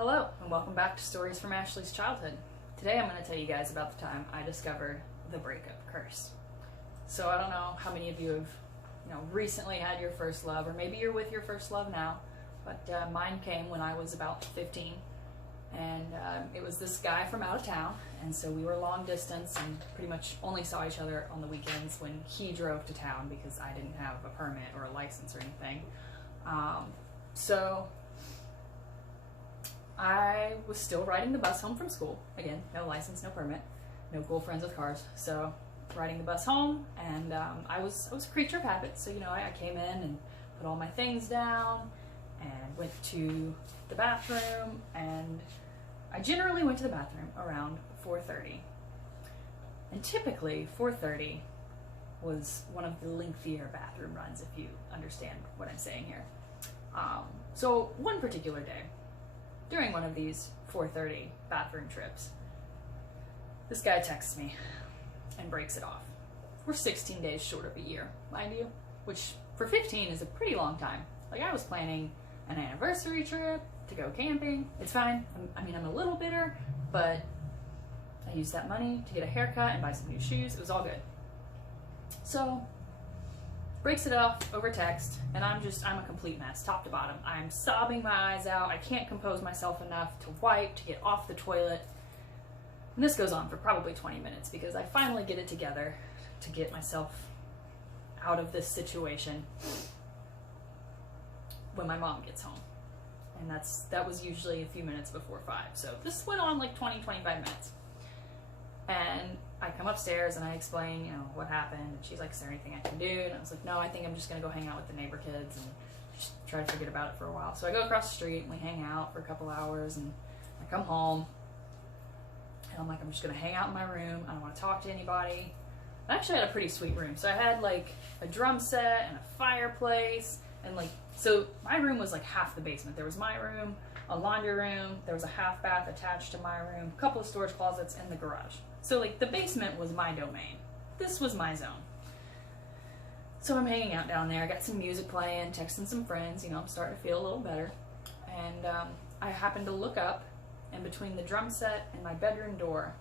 Hello, and welcome back to Stories from Ashley's Childhood. Today I'm going to tell you guys about the time I discovered the breakup curse. So I don't know how many of you have, recently had your first love, or maybe you're with your first love now, but mine came when I was about 15, and it was this guy from out of town, and so we were long distance and pretty much only saw each other on the weekends when he drove to town because I didn't have a permit or a license or anything. So I was still riding the bus home from school. Again, no license, no permit, no cool friends with cars. So riding the bus home, and I was a creature of habit. So I came in and put all my things down and went to the bathroom, and I generally went to the bathroom around 4:30. And typically 4:30 was one of the lengthier bathroom runs, if you understand what I'm saying here. So one particular day, during one of these 4:30 bathroom trips, this guy texts me and breaks it off. We're 16 days short of a year, mind you, which for 15 is a pretty long time. Like, I was planning an anniversary trip to go camping. It's fine. I'm a little bitter, but I used that money to get a haircut and buy some new shoes. It was all good. So breaks it off over text, and I'm a complete mess, top to bottom. I'm sobbing my eyes out. I can't compose myself enough to wipe, to get off the toilet. And this goes on for probably 20 minutes because I finally get it together to get myself out of this situation when my mom gets home. And that was usually a few minutes before 5. So this went on like 20-25 minutes. And I come upstairs and I explain, what happened. And she's like, is there anything I can do? And I was like, no, I think I'm just going to go hang out with the neighbor kids and just try to forget about it for a while. So I go across the street and we hang out for a couple hours, and I come home and I'm like, I'm just going to hang out in my room. I don't want to talk to anybody. I actually had a pretty sweet room. So I had like a drum set and a fireplace, and so my room was like half the basement. There was my room, a laundry room, there was a half bath attached to my room, a couple of storage closets, and the garage. So the basement was my domain. This was my zone. So I'm hanging out down there. I got some music playing, texting some friends. I'm starting to feel a little better. And I happened to look up, and between the drum set and my bedroom door,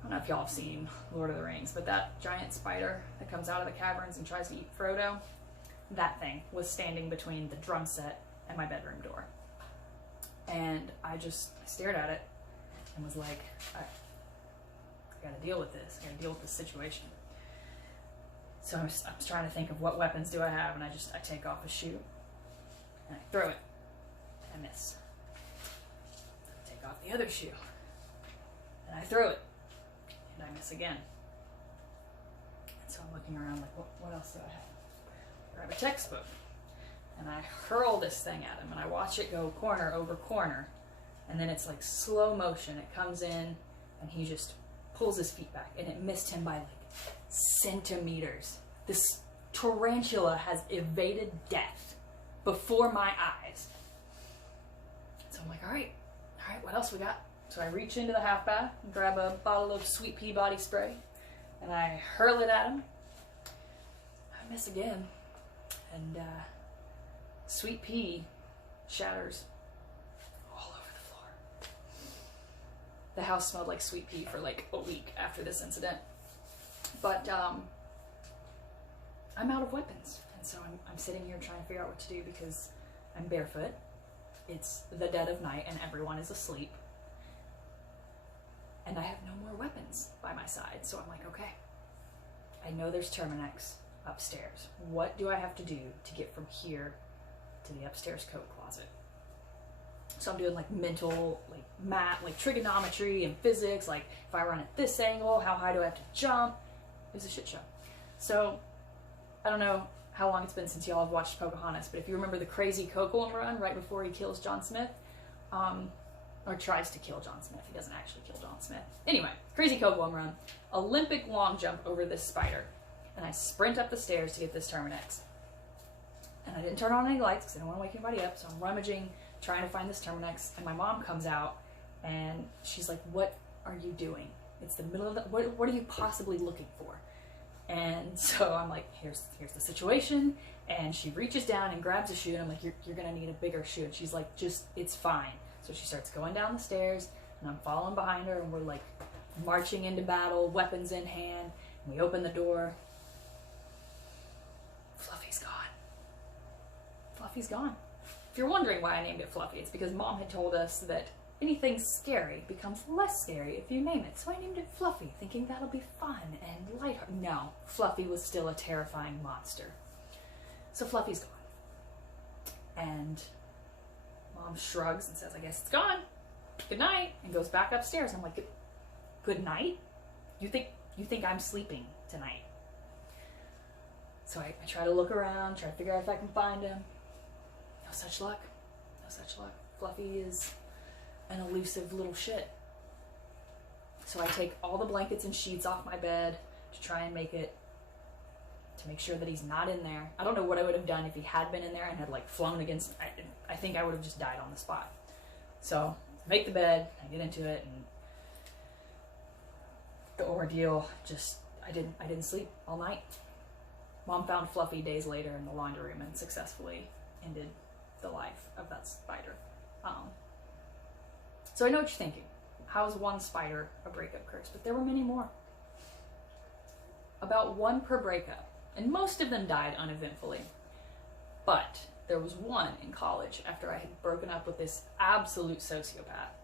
I don't know if y'all have seen Lord of the Rings, but that giant spider that comes out of the caverns and tries to eat Frodo, that thing was standing between the drum set and my bedroom door. And I stared at it and was like, I gotta deal with this. I gotta deal with this situation. So I'm trying to think of what weapons do I have, and I take off a shoe and I throw it and I miss. I take off the other shoe and I throw it and I miss again. And so I'm looking around like, what else do I have? I grab a textbook and I hurl this thing at him, and I watch it go corner over corner, and then it's like slow motion. It comes in and he just pulls his feet back, and it missed him by like centimeters. This tarantula has evaded death before my eyes. So I'm like, all right, what else we got? So I reach into the half bath and grab a bottle of Sweet Pea body spray, and I hurl it at him. I miss again, and Sweet Pea shatters all over the floor. The house smelled like Sweet Pea for like a week after this incident. But I'm out of weapons, and so I'm sitting here trying to figure out what to do because I'm barefoot. It's the dead of night and everyone is asleep, and I have no more weapons by my side. So I'm like, okay, I know there's Terminex upstairs. What do I have to do to get from here to the upstairs coat closet? So I'm doing like mental, like math, like trigonometry and physics. Like, if I run at this angle, how high do I have to jump? It was a shit show. So I don't know how long it's been since y'all have watched Pocahontas, but if you remember the crazy Coco run right before he kills John Smith, or tries to kill John Smith. He doesn't actually kill John Smith. Anyway, crazy Coco run, Olympic long jump over this spider, and I sprint up the stairs to get this Terminex. And I didn't turn on any lights because I don't want to wake anybody up, so I'm rummaging, trying to find this Terminex, and my mom comes out, and she's like, what are you doing? It's the middle of the, what are you possibly looking for? And so I'm like, here's the situation. And she reaches down and grabs a shoe, and I'm like, you're gonna need a bigger shoe. And she's like, it's fine. So she starts going down the stairs, and I'm following behind her, and we're like marching into battle, weapons in hand. And we open the door. Fluffy's gone. Fluffy's gone. If you're wondering why I named it Fluffy, it's because Mom had told us that anything scary becomes less scary if you name it. So I named it Fluffy, thinking that'll be fun and lighthearted. No, Fluffy was still a terrifying monster. So Fluffy's gone. And Mom shrugs and says, I guess it's gone. Good night. And goes back upstairs. I'm like, good night? You think I'm sleeping tonight? So I try to look around, try to figure out if I can find him. No such luck. No such luck. Fluffy is an elusive little shit. So I take all the blankets and sheets off my bed to try and make sure that he's not in there. I don't know what I would have done if he had been in there and had like flown against. I think I would have just died on the spot. So I make the bed, I get into it, and the ordeal just I didn't sleep all night. Mom found Fluffy days later in the laundry room and successfully ended the life of that spider. So I know what you're thinking. How is one spider a breakup curse? But there were many more. About one per breakup. And most of them died uneventfully. But there was one in college after I had broken up with this absolute sociopath.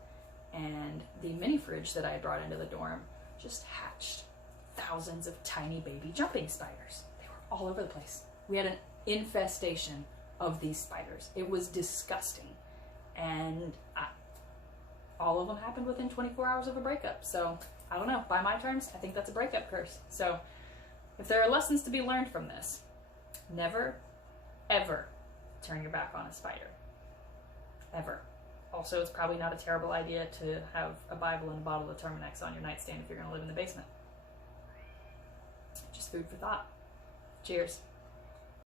And the mini fridge that I had brought into the dorm just hatched thousands of tiny baby jumping spiders. They were all over the place. We had an infestation of these spiders. It was disgusting. And all of them happened within 24 hours of a breakup. So I don't know. By my terms, I think that's a breakup curse. So if there are lessons to be learned from this, never, ever turn your back on a spider. Ever. Also, it's probably not a terrible idea to have a Bible and a bottle of Terminex on your nightstand if you're going to live in the basement. Just food for thought. Cheers.